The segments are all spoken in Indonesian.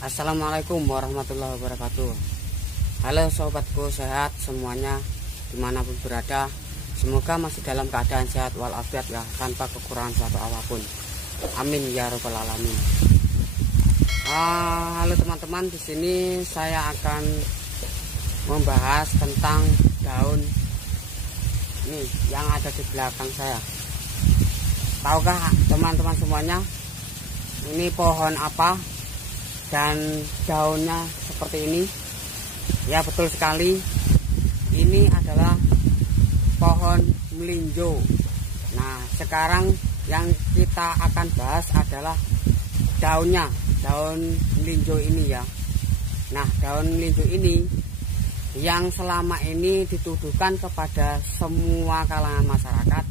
Assalamualaikum warahmatullahi wabarakatuh. Halo sobatku, sehat semuanya dimanapun berada. Semoga masih dalam keadaan sehat walafiat ya, tanpa kekurangan suatu apapun. Amin ya robbal alamin. Halo teman-teman, di sini saya akan membahas tentang daun ini yang ada di belakang saya. Tahukah teman-teman semuanya ini pohon apa dan daunnya seperti ini? Ya, betul sekali, ini adalah pohon melinjo. Nah, sekarang yang kita akan bahas adalah daunnya, daun melinjo ini ya. Nah, daun melinjo ini yang selama ini dituduhkan kepada semua kalangan masyarakat.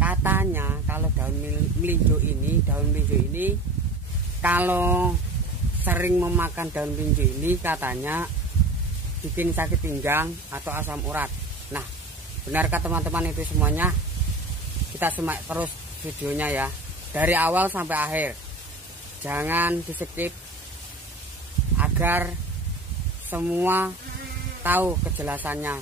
Katanya kalau daun melinjo ini kalau sering memakan daun melinjo ini katanya bikin sakit pinggang atau asam urat. Nah, benarkah teman-teman itu semuanya? Kita simak terus videonya ya, dari awal sampai akhir. Jangan di skip agar semua tahu kejelasannya.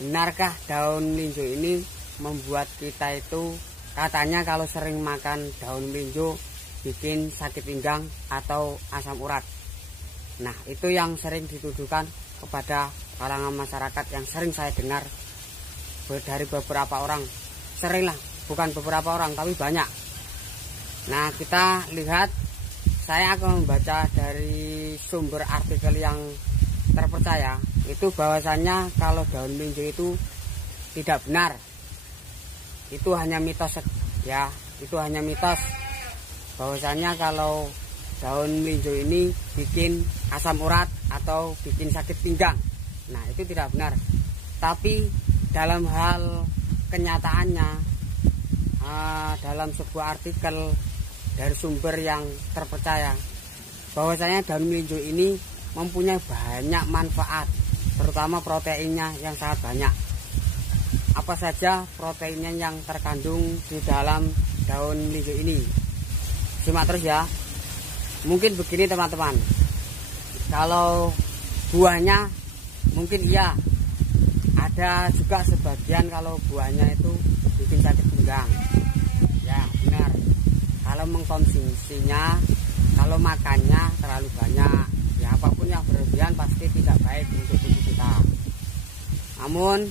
Benarkah daun melinjo ini membuat kita itu, katanya kalau sering makan daun melinjo bikin sakit pinggang atau asam urat. Nah, itu yang sering dituduhkan kepada kalangan masyarakat, yang sering saya dengar dari beberapa orang. Sering lah, bukan beberapa orang tapi banyak. Nah, kita lihat, saya akan membaca dari sumber artikel yang terpercaya. Itu bahwasannya kalau daun melinjo itu tidak benar. Itu hanya mitos ya, itu hanya mitos. Bahwasanya kalau daun melinjo ini bikin asam urat atau bikin sakit pinggang. Nah, itu tidak benar. Tapi dalam hal kenyataannya, dalam sebuah artikel dari sumber yang terpercaya, bahwasanya daun melinjo ini mempunyai banyak manfaat, terutama proteinnya yang sangat banyak. Apa saja proteinnya yang terkandung di dalam daun melinjo ini? Simak terus ya. Mungkin begini teman-teman, kalau buahnya mungkin iya, ada juga sebagian kalau buahnya itu bikin sakit pinggang. Ya benar, kalau mengkonsumsinya, kalau makannya terlalu banyak, ya apapun yang berlebihan pasti tidak baik untuk tubuh kita. Namun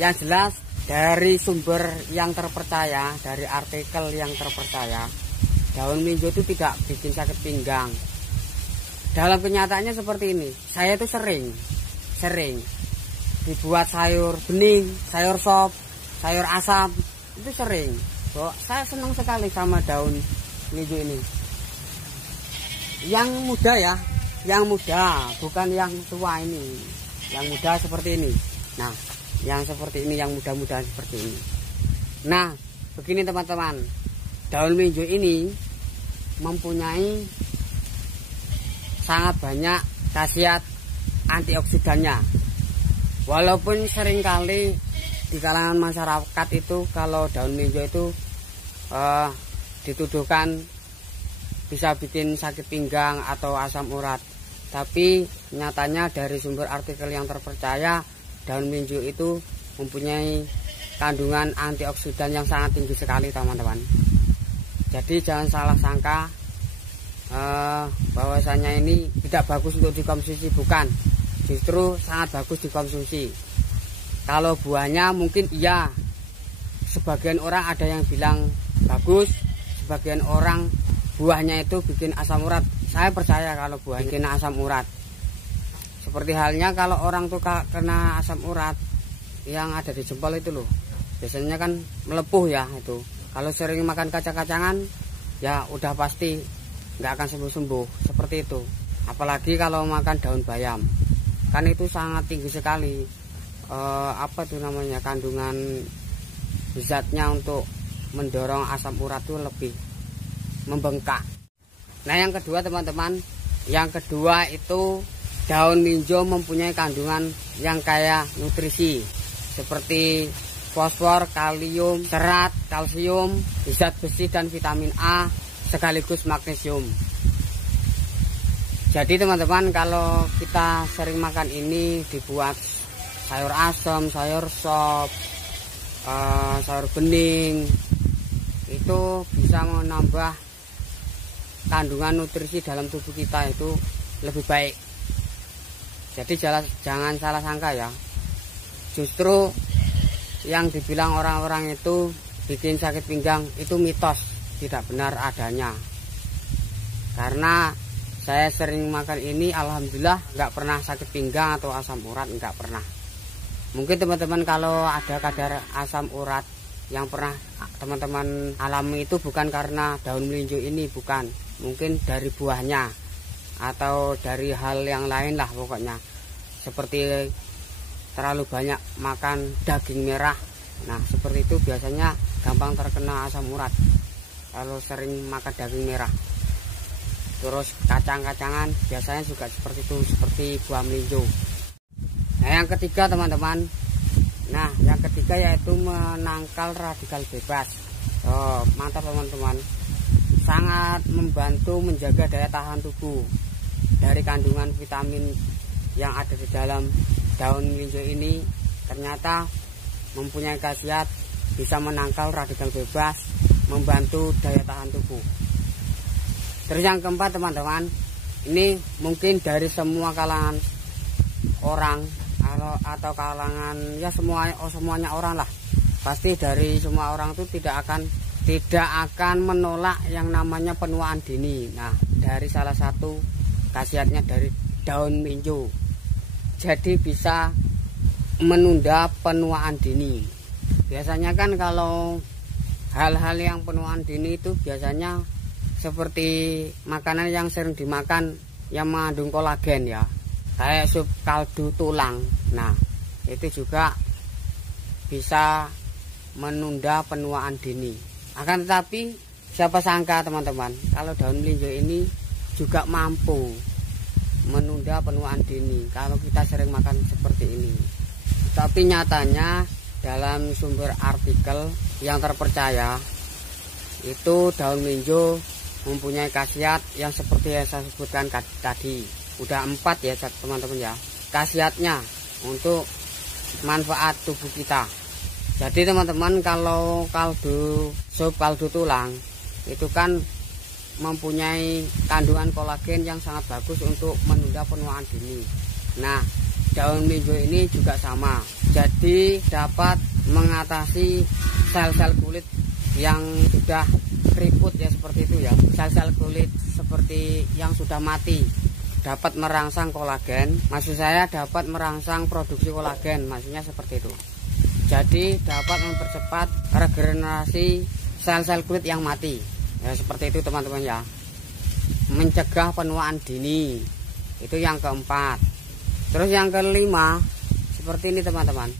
yang jelas dari sumber yang terpercaya, dari artikel yang terpercaya, daun melinjo itu tidak bikin sakit pinggang. Dalam kenyataannya seperti ini. Saya itu sering dibuat sayur bening, sayur sop, sayur asam, itu sering. Saya senang sekali sama daun melinjo ini. Yang muda ya, yang muda, bukan yang tua ini. Yang muda seperti ini. Nah, yang seperti ini, yang muda-muda seperti ini. Nah, begini teman-teman, daun melinjo ini mempunyai sangat banyak khasiat antioksidannya. Walaupun seringkali di kalangan masyarakat itu kalau daun melinjo itu dituduhkan bisa bikin sakit pinggang atau asam urat, tapi nyatanya dari sumber artikel yang terpercaya, daun melinjo itu mempunyai kandungan antioksidan yang sangat tinggi sekali teman-teman. Jadi jangan salah sangka bahwasanya ini tidak bagus untuk dikonsumsi, bukan. Justru sangat bagus dikonsumsi. Kalau buahnya mungkin iya, sebagian orang ada yang bilang bagus, sebagian orang buahnya itu bikin asam urat. Saya percaya kalau buahnya bikin asam urat. Seperti halnya kalau orang tuh kena asam urat yang ada di jempol itu loh, biasanya kan melepuh ya itu. Kalau sering makan kacang-kacangan, ya udah pasti nggak akan sembuh-sembuh seperti itu. Apalagi kalau makan daun bayam, kan itu sangat tinggi sekali apa tuh namanya, kandungan zatnya untuk mendorong asam urat itu lebih membengkak. Nah, yang kedua teman-teman, yang kedua itu daun melinjo mempunyai kandungan yang kaya nutrisi seperti fosfor, kalium, serat, kalsium, zat besi dan vitamin A sekaligus magnesium. Jadi teman-teman, kalau kita sering makan ini dibuat sayur asam, sayur sop, sayur bening, itu bisa menambah kandungan nutrisi dalam tubuh kita itu lebih baik. Jadi jangan salah sangka ya, justru yang dibilang orang-orang itu bikin sakit pinggang itu mitos, tidak benar adanya. Karena saya sering makan ini, alhamdulillah nggak pernah sakit pinggang atau asam urat, nggak pernah. Mungkin teman-teman kalau ada kadar asam urat yang pernah teman-teman alami itu bukan karena daun melinjo ini, bukan. Mungkin dari buahnya atau dari hal yang lain lah pokoknya. Seperti terlalu banyak makan daging merah. Nah, seperti itu biasanya gampang terkena asam urat kalau sering makan daging merah. Terus kacang-kacangan biasanya juga seperti itu, seperti buah melinjo. Nah, yang ketiga teman-teman, yaitu menangkal radikal bebas. Mantap teman-teman, sangat membantu menjaga daya tahan tubuh dari kandungan vitamin yang ada di dalam daun melinjo ini. Ternyata mempunyai khasiat bisa menangkal radikal bebas, membantu daya tahan tubuh. Terus yang keempat teman-teman, ini mungkin dari semua kalangan orang atau kalangan ya semuanya orang lah, pasti dari semua orang itu tidak akan menolak yang namanya penuaan dini. Nah, dari salah satu khasiatnya dari daun melinjo, jadi bisa menunda penuaan dini. Biasanya kan kalau hal-hal yang penuaan dini itu biasanya seperti makanan yang sering dimakan yang mengandung kolagen ya, kayak sup kaldu tulang. Nah, itu juga bisa menunda penuaan dini. Akan tetapi siapa sangka teman-teman, kalau daun melinjo ini juga mampu menunda penuaan dini kalau kita sering makan seperti ini. Tapi nyatanya dalam sumber artikel yang terpercaya itu daun melinjo mempunyai khasiat yang seperti yang saya sebutkan tadi. Udah 4 ya teman-teman ya khasiatnya untuk manfaat tubuh kita. Jadi teman-teman, kalau sup kaldu tulang itu kan mempunyai kandungan kolagen yang sangat bagus untuk menunda penuaan dini. Nah, daun melinjo ini juga sama, jadi dapat mengatasi sel-sel kulit yang sudah keriput ya, seperti itu ya, sel-sel kulit seperti yang sudah mati, dapat merangsang kolagen. Maksud saya dapat merangsang produksi kolagen, maksudnya seperti itu. Jadi dapat mempercepat regenerasi sel-sel kulit yang mati ya, seperti itu teman-teman ya. Mencegah penuaan dini, itu yang keempat. Terus yang kelima seperti ini teman-teman,